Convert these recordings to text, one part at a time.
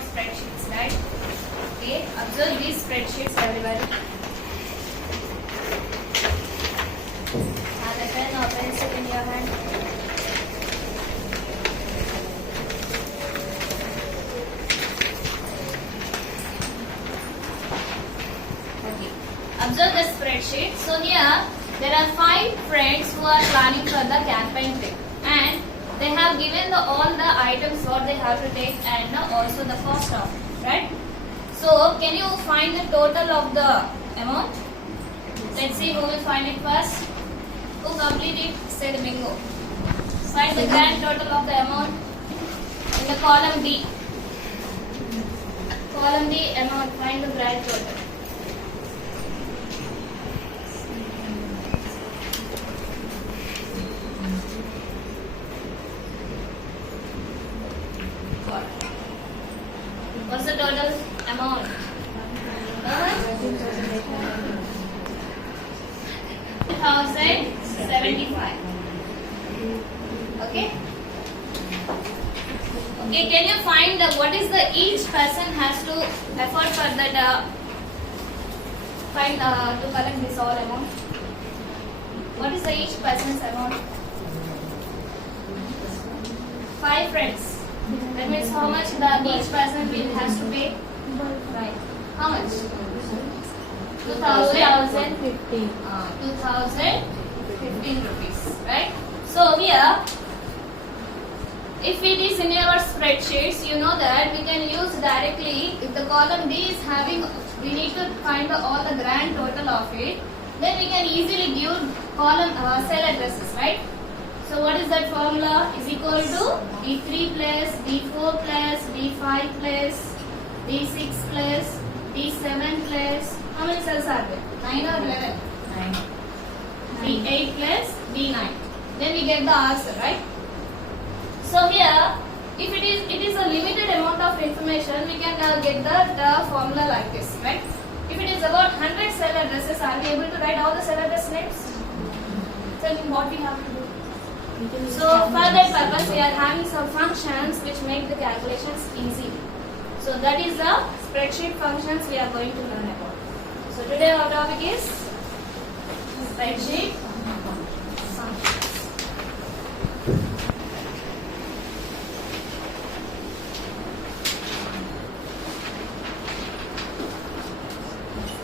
spreadsheets, right? Okay, observe these spreadsheets, everybody. Have a pen or pencil in your hand. Okay, observe the spreadsheet. So here there are 5 friends who are planning for the campaign trip, and they have given all the items what they have to take and also the cost of it, right? So can you find the total of the amount? Let's see who will find it first. Who complete it? Say the bingo. Find the grand total of the amount in the column D. Column D amount. Find the grand total. What's the total amount? 1075. Okay. Okay. Can you find what is the each person has to effort for that? Find to collect this all amount. What is the each person's amount? 5 friends. That means how much each person will has to pay? Right. How much? 2015 rupees. Right. So here, if it is in our spreadsheets, you know that we can use directly. If the column D is having, we need to find all the grand total of it. Then we can easily give column cell addresses, right? So what is that formula? Is equal to D3 plus D4 plus D5 plus D6 plus D7 plus, how many cells are there? 9 or 11? 9. D8 plus D9. Then we get the answer, right? So here, if it is a limited amount of information, we can get the formula like this, right? If it is about 100 cell addresses, are we able to write all the cell address names? Tell me what we have to do. So for that purpose, we are having some functions which make the calculations easy. So that is the spreadsheet functions we are going to learn about. So today our topic is spreadsheet functions.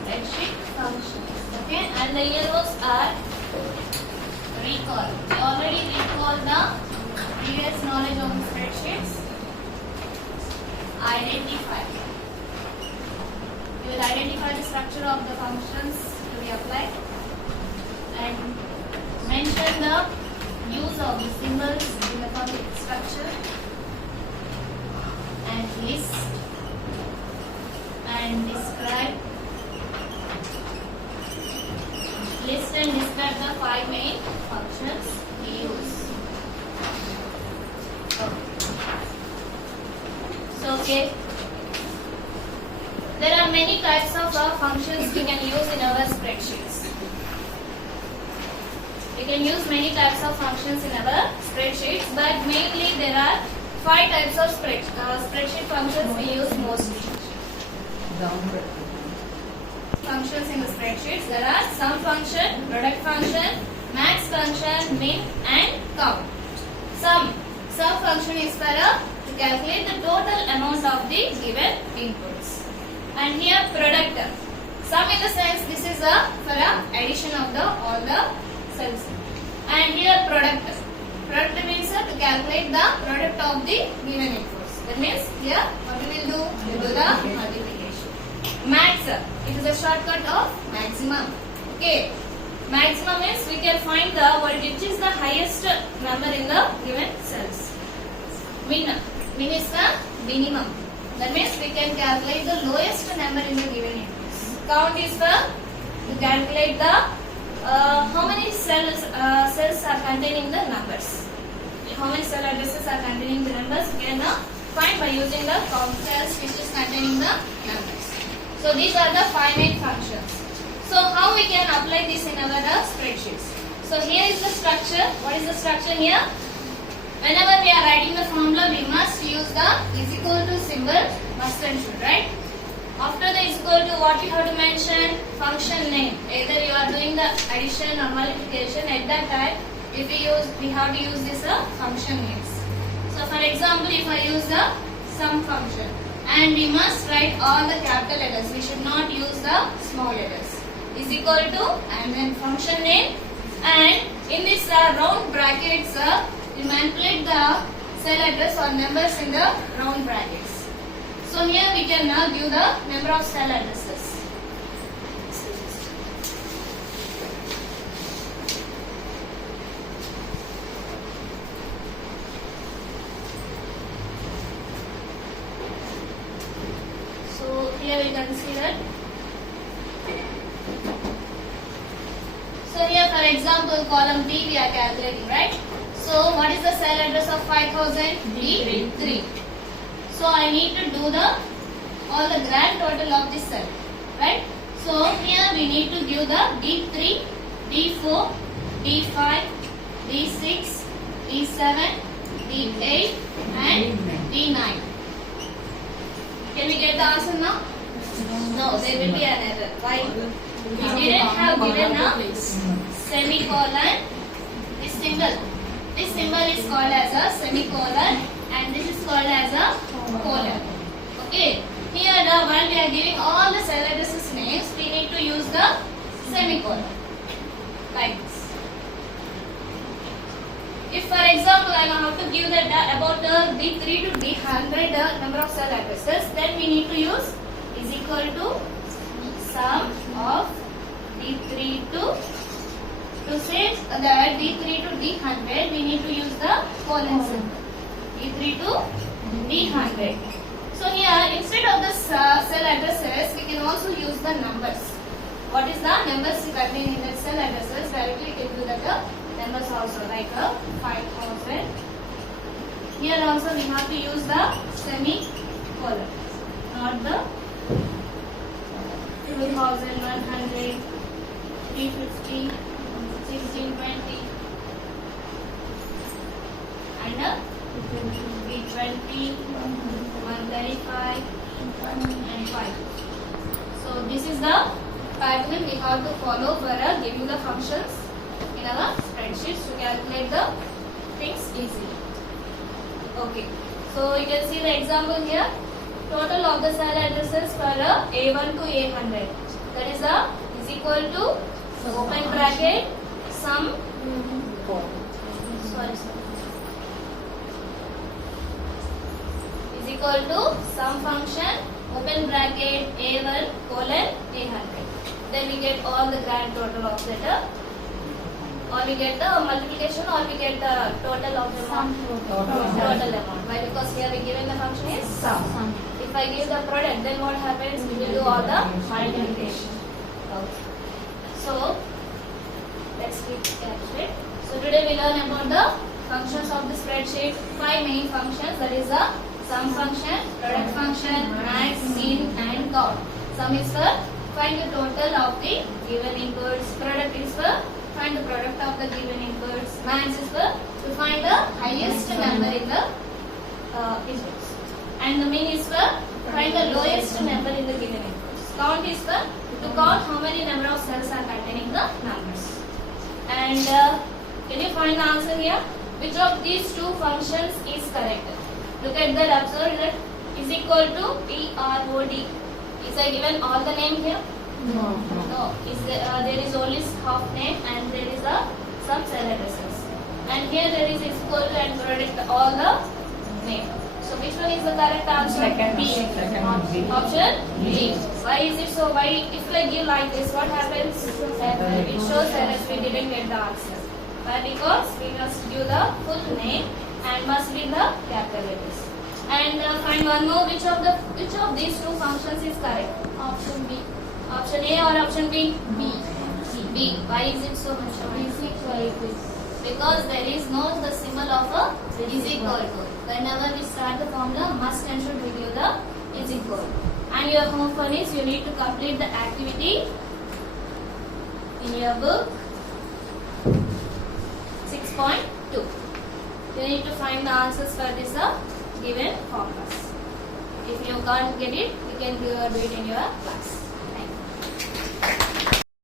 Spreadsheet functions. Okay, and the yellows are recall. We already recall the previous knowledge of spreadsheets. Identify. You will identify the structure of the functions to be applied and mention the use of the symbols in the function structure and list and describe. List and describe the 5 main functions we use. So, okay. There are many types of functions we can use in our spreadsheets. We can use many types of functions in our spreadsheets, but mainly there are 5 types of spreadsheet functions we use mostly. Functions in the spreadsheets. There are sum function, product function, max function, min and count. Sum function is for to calculate the total amount of the given inputs. And here product. Sum in the sense this is for addition of all the cells. And here product. Product means to calculate the product of the given inputs. That means here what we will do? We will do the multiplication. Max. It is a shortcut of maximum. Okay. Maximum means we can find which is the highest number in the given cells. Min. Min is the minimum. That means we can calculate the lowest number in the given inputs. Count is to calculate the how many cells are containing the numbers. How many cell addresses are containing the numbers we can find by using the count cells which is containing the numbers. So these are the 5 main functions. So how we can apply this in our spreadsheets? So here is the structure. What is the structure here? Whenever we are writing the formula, we must use the is equal to symbol Must and should, right? After the is equal to, what we have to mention? Function name. Either you are doing the addition or multiplication, at that time we have to use this function names. So for example, if I use the sum function, and we must write all the capital letters, we should not use the small letters. Is equal to, and then function name, and in this round brackets we manipulate the cell address or numbers in the round brackets. So here we can now give the number of cell addresses. So here we can see that. So here for example, column D we are calculating, right? So what is the cell address of 5000? D3. So I need to do all the grand total of this cell, right? So here we need to give the D3, D4, D5, D6, D7, D8 and D9. Can we get the answer now? No, there will be an error. Why? We didn't have given a semicolon. This symbol is called as a semicolon and this is called as a colon. Okay. Here now while we are giving all the cell addresses names, we need to use the semicolon. Like this. If for example I have to give about D3 to D100 number of cell addresses, then we need to use is equal to sum of D3 to say that D3 to D100 we need to use the colon symbol. D3 to D100. So here instead of the cell addresses we can also use the numbers. What is the numbers contained in the cell addresses? Directly can do the numbers also, like 5000. Here also we have to use the semicolon, not the 2100, 350, 1620 and 320, 135 and 5. So this is the pattern we have to follow for giving the functions in our spreadsheets to calculate the things easily. Okay, so you can see the example here. Total of the cell addresses for A1 to A100. That is equal to open bracket sum. Is equal to sum function open bracket A1 colon A100. Then we get all the grand total of that. Or we get the multiplication or we get the total of the amount. Total amount. Why? Because here we given the function is sum. If I give the product, then what happens? We will do all the multiplication. Okay. So let's keep calculate. So today we learn about the functions of the spreadsheet. 5 main functions, that is the sum function, product function, max, min and count. Sum is for find the total of the given inputs. Product is for find the product of the given inputs. Max is for to find the highest number in the inputs. And the min is for find the lowest number in the given inputs. Count is for to count how many number of cells are containing the numbers. And can you find the answer here? Which of these two functions is correct? Look at that, observe that is equal to PROD. Is I given all the name here? No. No. There is only half name and there is some cell addresses. And here there is equal to and product all the name. So which one is the correct answer? Second. B. Option B. Why is it so? Why if I give like this, what happens? It shows that we didn't get the answer. Why? Because we must give the full name and must be the capital letters. And find one more. Which of these two functions is correct? Option B. Option A or option B? B. B. Why is it so much? Because there is no the symbol of a is equal to. Whenever we start the formula, must and should we give the is equal. And your homework is you need to complete the activity in your book 6.2. You need to find the answers for this given formulas. If you can't get it, you can do it in your class.